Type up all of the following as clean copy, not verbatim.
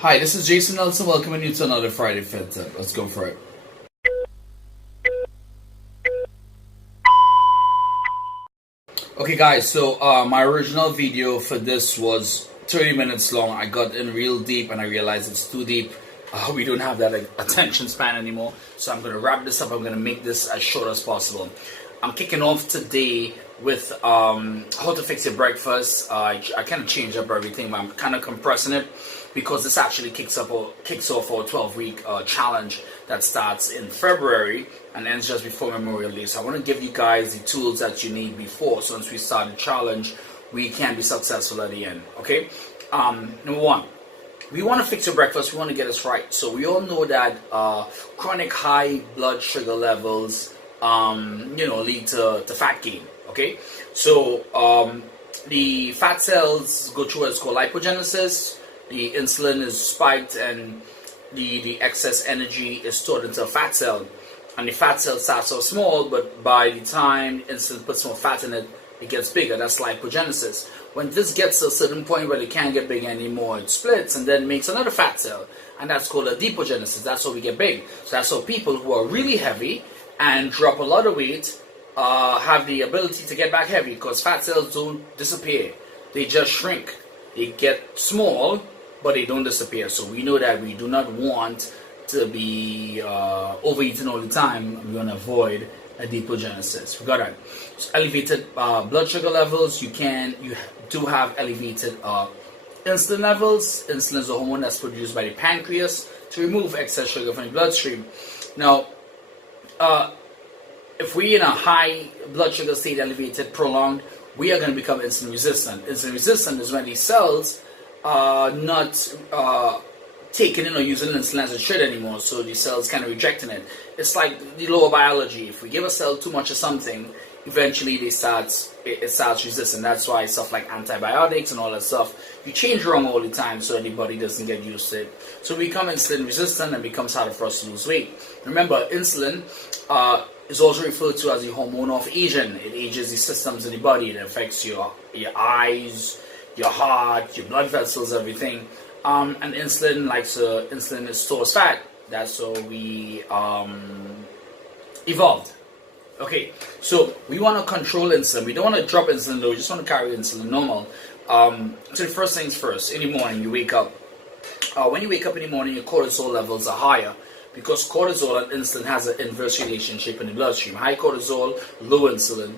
Hi, this is Jason Nelson welcoming you to another Friday Fit Tip. Let's go for it. Okay guys, so my original video for this was 30 minutes long. I got in real deep and I realized it's too deep. We don't have that attention span anymore. So I'm going to wrap this up. I'm going to make this as short as possible. I'm kicking off today with how to fix your breakfast. I kind of changed up everything, but I'm kind of compressing it because this actually kicks off our 12-week challenge that starts in February and ends just before Memorial Day. So I want to give you guys the tools that you need before, so once we start the challenge, we can be successful at the end. Okay, number one, we want to fix your breakfast. We want to get this right. So we all know that chronic high blood sugar levels lead to fat gain. Okay, so the fat cells go through what's called lipogenesis. The insulin is spiked and the excess energy is stored into a fat cell, and the fat cell starts off small, but by the time insulin puts more fat in it, it gets bigger. That's lipogenesis. When this gets to a certain point where it can't get big anymore, it splits and then makes another fat cell, and that's called adipogenesis. That's how we get big. So that's how people who are really heavy and drop a lot of weight have the ability to get back heavy, because fat cells don't disappear, they just shrink. They get small, but they don't disappear. So we know that we do not want to be overeating all the time. We want to avoid adipogenesis. We got that. So elevated blood sugar levels. You do have elevated insulin levels. Insulin is a hormone that's produced by the pancreas to remove excess sugar from the bloodstream. Now, if we're in a high blood sugar state, elevated, prolonged, we are going to become insulin resistant. Insulin resistant is when these cells are not taking in or using insulin as it should anymore, so the cells kind of rejecting it. It's like the law of biology. If we give a cell too much of something, eventually it starts resisting. That's why stuff like antibiotics and all that stuff, you change wrong all the time so the body doesn't get used to it. So we become insulin resistant and becomes harder for us to lose weight. Remember, insulin is also referred to as the hormone of aging. It ages the systems in the body. It affects your eyes, your heart, your blood vessels, everything. And insulin stores fat. That's how we evolved. Okay, so we want to control insulin. We don't want to drop insulin though. We just want to carry insulin normal. So the first things first, in the morning you wake up. When you wake up in the morning, your cortisol levels are higher, because cortisol and insulin has an inverse relationship in the bloodstream. High cortisol, low insulin.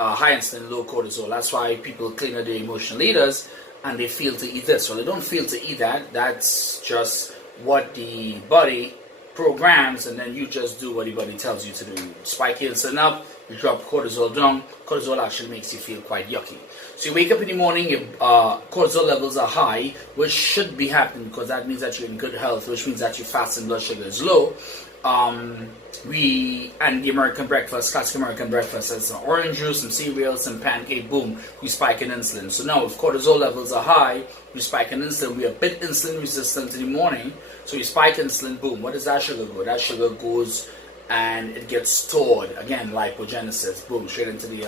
High insulin, low cortisol. That's why people clean their emotional leaders and they feel to eat this. Well, they don't feel to eat that. That's just what the body programs, and then you just do what the body tells you to do. Spike your insulin up, you drop cortisol down. Cortisol actually makes you feel quite yucky. So you wake up in the morning, your cortisol levels are high, which should be happening because that means that you're in good health, which means that your fasting blood sugar is low. And the American breakfast, classic American breakfast, is some orange juice, some cereal, some pancake, boom, we spike in insulin. So now if cortisol levels are high, we spike in insulin. We are a bit insulin resistant in the morning, so you spike insulin, boom. What does that sugar go? That sugar goes and it gets stored, again, lipogenesis, boom, straight into the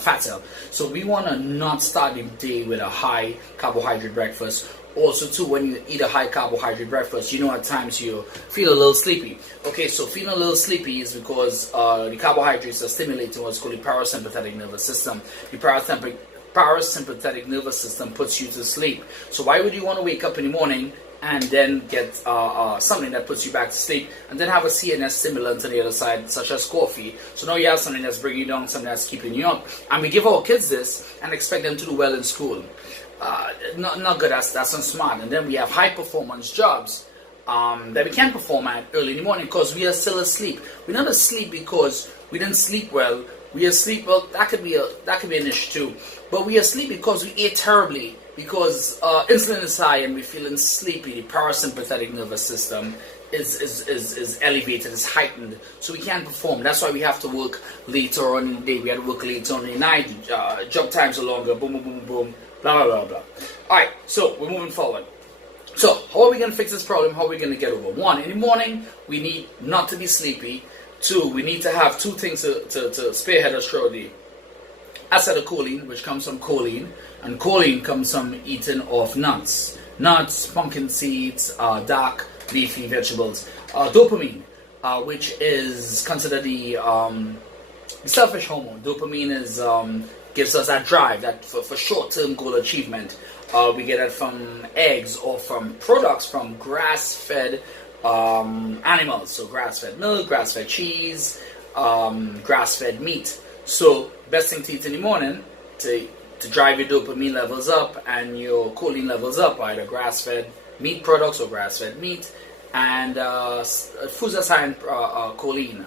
fat cell. So we want to not start the day with a high carbohydrate breakfast. Also too, when you eat a high carbohydrate breakfast, at times you feel a little sleepy. Okay, so feeling a little sleepy is because the carbohydrates are stimulating what's called the parasympathetic nervous system. The parasympathetic nervous system puts you to sleep. So why would you want to wake up in the morning and then get something that puts you back to sleep, and then have a CNS stimulant on the other side, such as coffee? So now you have something that's bringing you down, something that's keeping you up. And we give our kids this and expect them to do well in school. Not good. That's not smart. And then we have high performance jobs that we can't perform at early in the morning because we are still asleep. We're not asleep because we didn't sleep well. We are asleep. Well, that could be an issue too. But we are asleep because we ate terribly, because insulin is high and we're feeling sleepy. The parasympathetic nervous system is elevated, is heightened, so we can't perform. That's why we have to work later on in the day. We have to work later on in the night. Job times are longer. Boom, boom, boom, boom. Blah, blah, blah, blah. Alright, so we're moving forward. So, how are we going to fix this problem? How are we going to get over? One, in the morning, we need not to be sleepy. Two, we need to have two things to spearhead us throughout the day. acetylcholine, which comes from choline, and choline comes from eating of nuts, pumpkin seeds, dark leafy vegetables. Dopamine, which is considered the selfish hormone. Dopamine is gives us that drive, that for short-term goal achievement. We get it from eggs or from products from grass-fed animals. So grass-fed milk, grass-fed cheese, grass-fed meat. So best thing to eat in the morning to drive your dopamine levels up and your choline levels up, either grass-fed meat products or grass-fed meat, and foods that high in choline,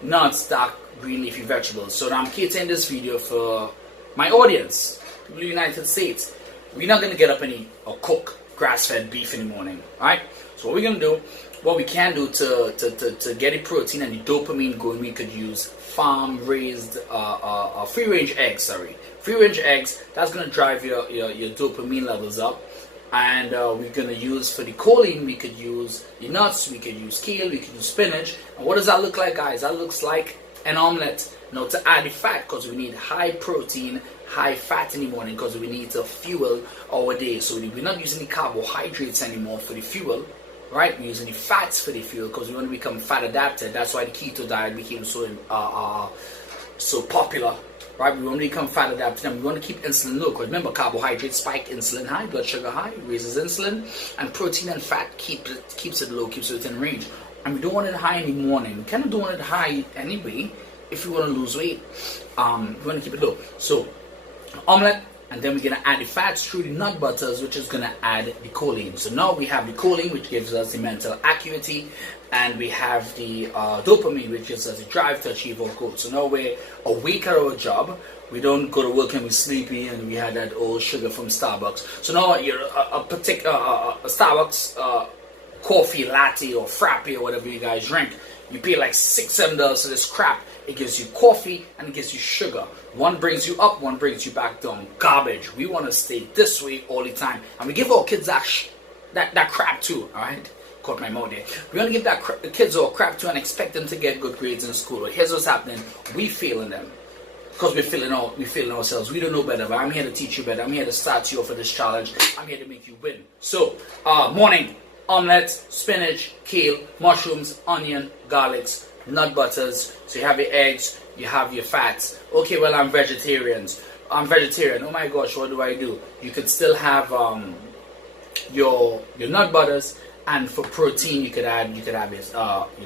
nuts, dark green leafy vegetables. So now I'm catering this video for my audience, people in the United States. We're not going to get up and eat or cook grass-fed beef in the morning, right? So what we're going to do, what we can do to get the protein and the dopamine going, we could use farm-raised free-range eggs, free-range eggs. That's going to drive your dopamine levels up. And we're going to use, for the choline, we could use the nuts, we could use kale, we could use spinach. And what does that look like, guys? That looks like an omelette. Now, to add the fat, because we need high protein, high fat in the morning, because we need to fuel our day. So we're not using the carbohydrates anymore for the fuel, right? We're using the fats for the fuel because we want to become fat adapted. That's why the keto diet became so popular, right? We want to become fat adapted, and we want to keep insulin low. Because remember, carbohydrates spike insulin high, blood sugar high, raises insulin, and protein and fat keeps it low, keeps it within range. And we don't want it high in the morning. We kind of don't want it high anyway if we want to lose weight. We want to keep it low. So omelette, and then we're going to add the fats through the nut butters, which is going to add the choline. So now we have the choline, which gives us the mental acuity, and we have the dopamine, which gives us the drive to achieve our goals. So now we're awake at our job. We don't go to work and we're sleepy and we had that old sugar from Starbucks. So now you're a Starbucks coffee latte or frappe or whatever you guys drink. You pay like $6-7 for this crap. It gives you coffee and it gives you sugar. One brings you up, one brings you back down. Garbage. We want to stay this way all the time. And we give our kids that crap too, alright? Caught my mouth there. We want to give the kids all crap too and expect them to get good grades in school. But here's what's happening. We failing them. Because we're failing ourselves. We don't know better, but I'm here to teach you better. I'm here to start you off for this challenge. I'm here to make you win. So, morning, omelette, spinach, kale, mushrooms, onion, garlics, nut butters. So you have your eggs, you have your fats. Okay, well, I'm vegetarian. Oh my gosh, what do I do? You could still have your nut butters, and for protein you could have your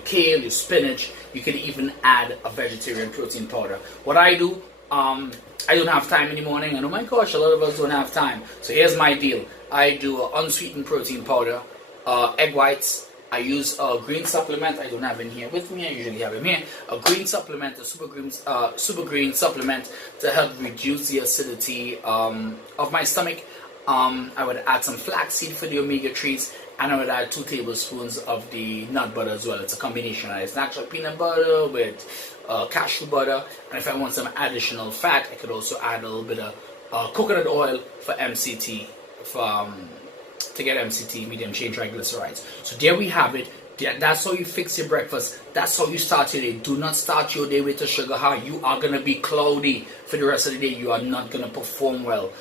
kale, your spinach. You could even add a vegetarian protein powder. What I do, I don't have time in the morning, and oh my gosh, a lot of us don't have time. So here's my deal. I do an unsweetened protein powder, egg whites. I use a green supplement. I don't have it here with me. I usually have it here. A green supplement, a super green supplement to help reduce the acidity of my stomach. I would add some flaxseed for the omega-3s, and I would add 2 tablespoons of the nut butter as well. It's a combination. It's natural peanut butter with cashew butter, and if I want some additional fat, I could also add a little bit of coconut oil for MCT, to get MCT, medium chain triglycerides. So there we have it. That's how you fix your breakfast. That's how you start your day. Do not start your day with a sugar high. You are going to be cloudy for the rest of the day. You are not going to perform well.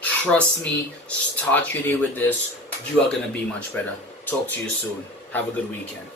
Trust me, start your day with this. You are going to be much better. Talk to you soon. Have a good weekend.